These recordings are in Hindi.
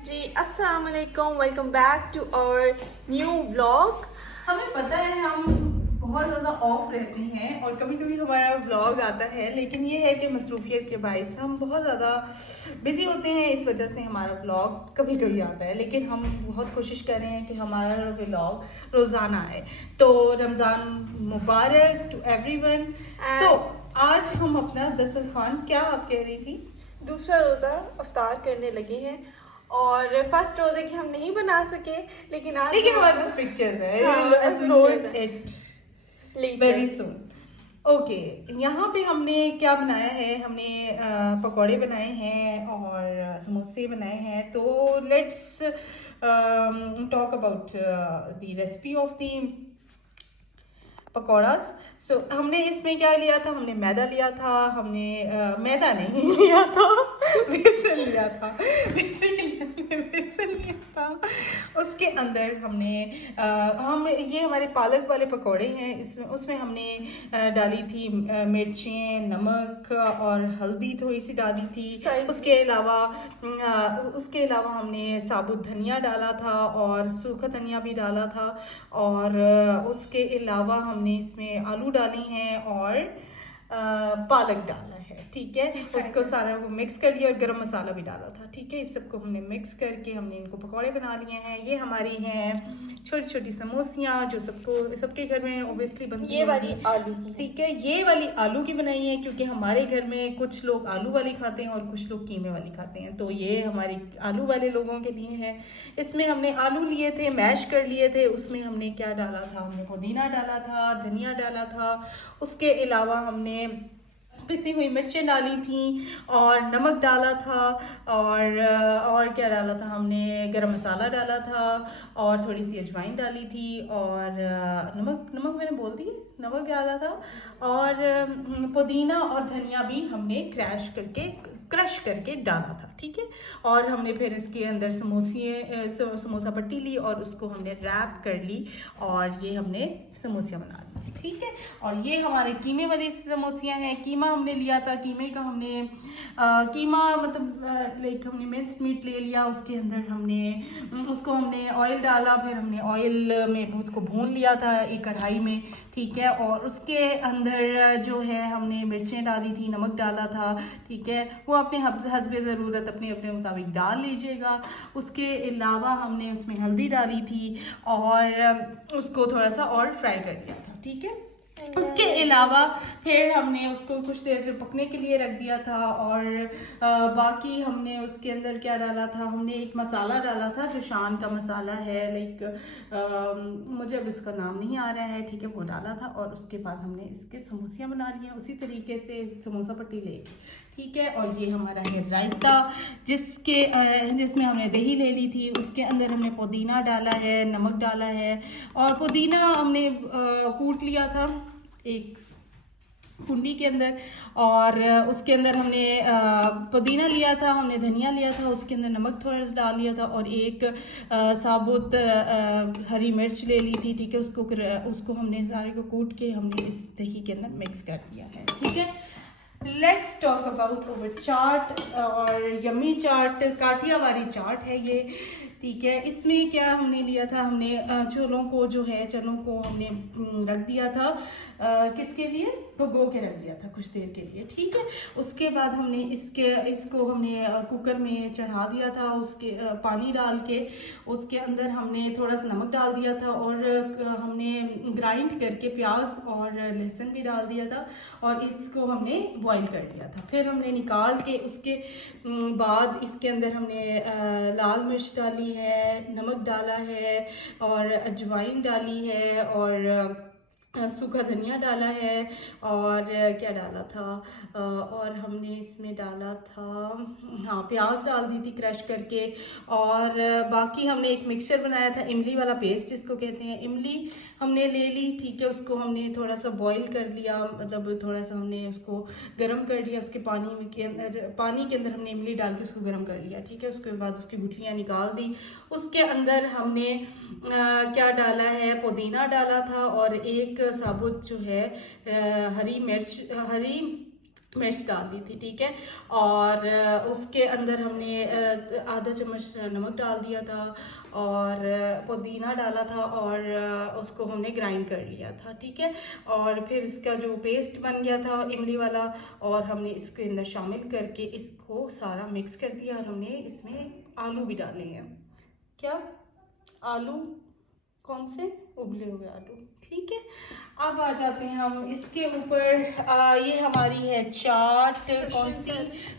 जी अस्सलाम वालेकुम, welcome back to our new vlog. हमें पता है हम बहुत ज़्यादा ऑफ रहते हैं और कभी कभी हमारा व्लॉग आता है, लेकिन ये है कि मसरूफियत के बायस हम बहुत ज़्यादा बिजी होते हैं। इस वजह से हमारा व्लॉग कभी कभी आता है, लेकिन हम बहुत कोशिश कर रहे हैं कि हमारा व्लॉग रोज़ाना आए। तो रमज़ान मुबारक टू एवरीवन। सो आज हम अपना दस्तरखान, क्या आप कह रही थी? दूसरा रोज़ा अफ्तार करने लगे हैं और फर्स्ट रोज़े की हम नहीं बना सके, लेकिन आज लेकिन हमारे पास पिक्चर्स है, हाँ, अपलोड pictures है। It very soon. ओके, यहाँ पे हमने क्या बनाया है? हमने पकौड़े बनाए हैं और समोसे बनाए हैं। तो let's talk about the recipe of the pakoras. So हमने इसमें क्या लिया था? हमने मैदा लिया था, हमने मैदा नहीं लिया था, बेसन लिया था। बेसिकली हमने बेसन लिया था। उसके अंदर हमने हम ये हमारे पालक वाले पकौड़े हैं, इसमें उसमें हमने डाली थी मिर्चें, नमक और हल्दी थोड़ी सी डाली थी। उसके अलावा हमने साबुत धनिया डाला था और सूखा धनिया भी डाला था। और उसके अलावा हमने इसमें आलू डाले हैं और पालक डाला है। ठीक है, उसको सारा को मिक्स कर लिया और गरम मसाला भी डाला था। ठीक है, इस सबको हमने मिक्स करके हमने इनको पकौड़े बना लिए हैं। ये हमारी हैं छोटी छोटी समोसियाँ जो सबके घर में ओबियसली बनती ये वाली होंगी। आलू की। ठीक है, ये वाली आलू की बनाई है क्योंकि हमारे घर में कुछ लोग आलू वाली खाते हैं और कुछ लोग कीमे वाली खाते हैं। तो ये हमारी आलू वाले लोगों के लिए है। इसमें हमने आलू लिए थे, मैश कर लिए थे। उसमें हमने क्या डाला था? हमने पुदीना डाला था, धनिया डाला था। उसके अलावा हमने पिसी हुई मिर्चें डाली थी और नमक डाला था। और क्या डाला था? हमने गरम मसाला डाला था और थोड़ी सी अजवाइन डाली थी और नमक नमक मैंने बोल दी, नमक डाला था। और पुदीना और धनिया भी हमने क्रश करके डाला था। ठीक है, और हमने फिर इसके अंदर समोसा पट्टी ली और उसको हमने रैप कर ली और ये हमने समोसियाँ बना ली। ठीक है, और ये हमारे कीमे वाली समोसियाँ हैं। कीमा हमने लिया था, कीमे का हमने कीमा मतलब लाइक हमने मिन्स्ड मीट ले लिया। उसके अंदर उसको हमने ऑयल डाला, फिर हमने ऑयल में उसको भून लिया था एक कढ़ाई में। ठीक है, और उसके अंदर जो है हमने मिर्चें डाली थी, नमक डाला था। ठीक है, वो अपने हस्बे ज़रूरत अपने अपने मुताबिक डाल लीजिएगा। उसके अलावा हमने उसमें हल्दी डाली थी और उसको थोड़ा सा और फ्राई कर लिया था। ठीक है, उसके अलावा फिर हमने उसको कुछ देर पकने के लिए रख दिया था। और बाकी हमने उसके अंदर क्या डाला था? हमने एक मसाला डाला था जो शान का मसाला है, लाइक मुझे अब इसका नाम नहीं आ रहा है। ठीक है, वो डाला था और उसके बाद हमने इसके समोसियाँ बना ली हैं उसी तरीके से समोसा पट्टी लेके। ठीक है, और ये हमारा है रायता जिसमें हमने दही ले ली थी। उसके अंदर हमने पुदीना डाला है, नमक डाला है और पुदीना हमने कूट लिया था एक कुंडी के अंदर। और उसके अंदर हमने पुदीना लिया था, हमने धनिया लिया था, उसके अंदर नमक थोड़ा सा डाल लिया था और एक साबुत हरी मिर्च ले ली थी। ठीक है, उसको हमने सारे को कूट के हमने इस दही के अंदर मिक्स कर दिया है। ठीक है, लेट्स टॉक अबाउट ओवर चाट और यमी चाट, काठियावाड़ी चाट है ये। ठीक है, इसमें क्या हमने लिया था? हमने चनों को हमने रख दिया था, किसके लिए? भिगो के रख दिया था कुछ देर के लिए। ठीक है, उसके बाद हमने इसको हमने कुकर में चढ़ा दिया था, उसके पानी डाल के उसके अंदर हमने थोड़ा सा नमक डाल दिया था और हमने ग्राइंड करके प्याज और लहसुन भी डाल दिया था और इसको हमने बॉईल कर दिया था। फिर हमने निकाल के उसके बाद इसके अंदर हमने लाल मिर्च डाली है, नमक डाला है और अजवाइन डाली है और सूखा धनिया डाला है। और क्या डाला था? और हमने इसमें डाला था, हाँ, प्याज डाल दी थी क्रश करके। और बाकी हमने एक मिक्सचर बनाया था, इमली वाला पेस्ट जिसको कहते हैं। इमली हमने ले ली। ठीक है, उसको हमने थोड़ा सा बॉईल कर लिया, मतलब थोड़ा सा हमने उसको गर्म कर लिया। उसके पानी के अंदर हमने इमली डाल के उसको गर्म कर लिया। ठीक है, उसके बाद उसकी गुठलियाँ निकाल दी। उसके अंदर हमने क्या डाला है? पुदीना डाला था और एक साबुत जो है हरी मिर्च डाल दी थी, ठीक है। और उसके अंदर हमने आधा चम्मच नमक डाल दिया था और पुदीना डाला था और उसको हमने ग्राइंड कर लिया था, ठीक है। और फिर इसका जो पेस्ट बन गया था इमली वाला, और हमने इसके अंदर शामिल करके इसको सारा मिक्स कर दिया और हमने इसमें आलू भी डाले हैं। क्या आलू? कौन से? उबले हुए आलू, ठीक है। अब आ जाते हैं हम इसके ऊपर। ये हमारी है चाट, कौन सी?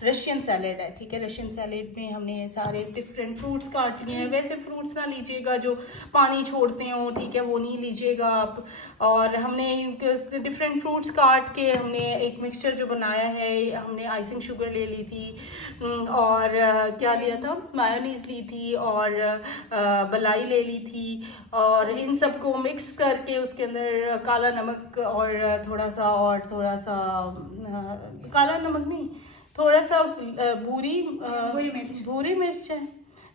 रशियन सैलेड है, ठीक है। रशियन सैलेड में हमने सारे डिफरेंट फ्रूट्स काट लिए हैं। वैसे फ्रूट्स ना लीजिएगा जो पानी छोड़ते हो, ठीक है, वो नहीं लीजिएगा आप। और हमने डिफरेंट फ्रूट्स काट के हमने एक मिक्सचर जो बनाया है, हमने आइसिंग शुगर ले ली थी और क्या लिया था, मायोनीज़ ली थी और मलाई ले ली थी, और इन सबको मिक्स करके उसके अंदर काला नमक और थोड़ा सा काला नमक नहीं, थोड़ा सा भूरी मिर्च है,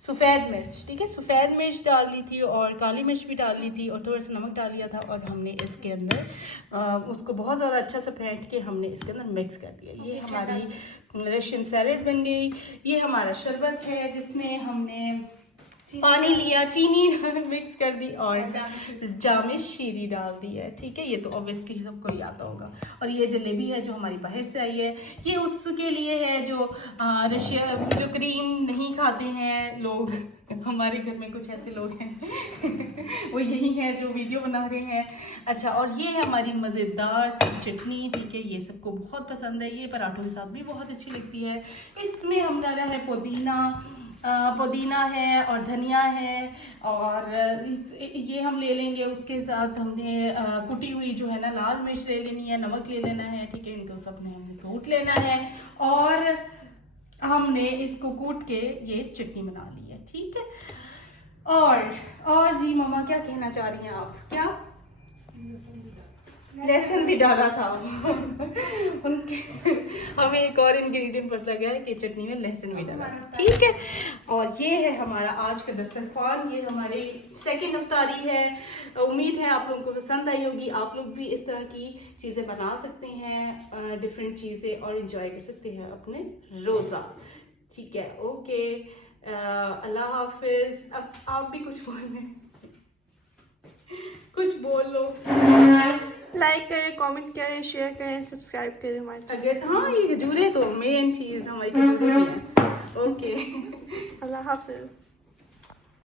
सफ़ेद मिर्च, ठीक है, सफ़ेद मिर्च डाल ली थी और काली मिर्च भी डाल ली थी और थोड़ा सा नमक डाल लिया था। और हमने इसके अंदर उसको बहुत ज़्यादा अच्छा से फेंट के हमने इसके अंदर मिक्स कर दिया। ये हमारी रशियन सैलेड बन गई। ये हमारा शरबत है जिसमें हमने पानी लिया, चीनी मिक्स कर दी और जामिश शीरी डाल दी है, ठीक है। ये तो ऑब्वियसली सबको ही आता होगा। और ये जलेबी है जो हमारी बाहर से आई है, ये उसके लिए है जो रशिया जो क्रीम नहीं खाते हैं लोग। हमारे घर में कुछ ऐसे लोग हैं वो यही हैं जो वीडियो बना रहे हैं। अच्छा, और ये है हमारी मज़ेदार सी चटनी, ठीक है। ये सबको बहुत पसंद है, ये पराठों के साथ भी बहुत अच्छी लगती है। इसमें हम डाला है पुदीना है और धनिया है, और ये हम ले लेंगे। उसके साथ हमने कुटी हुई जो है ना लाल मिर्च ले लेनी है, नमक ले लेना है, ठीक है। इनको सब हमने कूट लेना है और हमने इसको कूट के ये चटनी बना ली है, ठीक है। और जी मम्मा क्या कहना चाह रही हैं आप? क्या लहसुन भी डाला था उनके हमें एक और इंग्रेडिएंट पता लगा है कि चटनी में लहसुन भी डाला था, ठीक है। और ये है हमारा आज का दस्तरखान। ये हमारी सेकंड इफ्तारी है। उम्मीद है आप लोगों को पसंद आई होगी। आप लोग भी इस तरह की चीज़ें बना सकते हैं, डिफरेंट चीज़ें, और इंजॉय कर सकते हैं अपने रोज़ा, ठीक है। ओके, अल्लाह हाफिज़। अब आप भी कुछ बोल लो। लाइक करें, कमेंट करें, शेयर करें, सब्सक्राइब करें हमारे चैनल। अगर हाँ, ये खजूरें तो मेन चीज़ हमारी खजूरें हैं। ओके, अल्लाह हाफिज़।